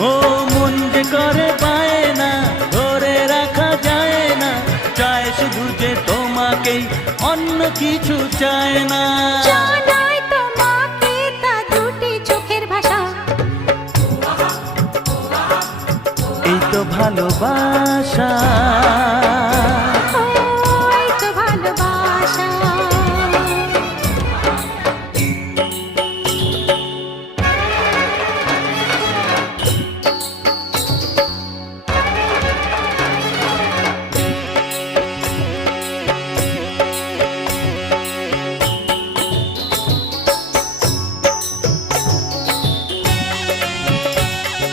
ও মন যে করে বায়না ধরে রাখা যায় না, চায় শুধু যে তোমাকেই, অন্য কিছু চায় না। জানাই তোমাকে তা দুটি চোখের ভাষা, এই তো ভালোবাসা।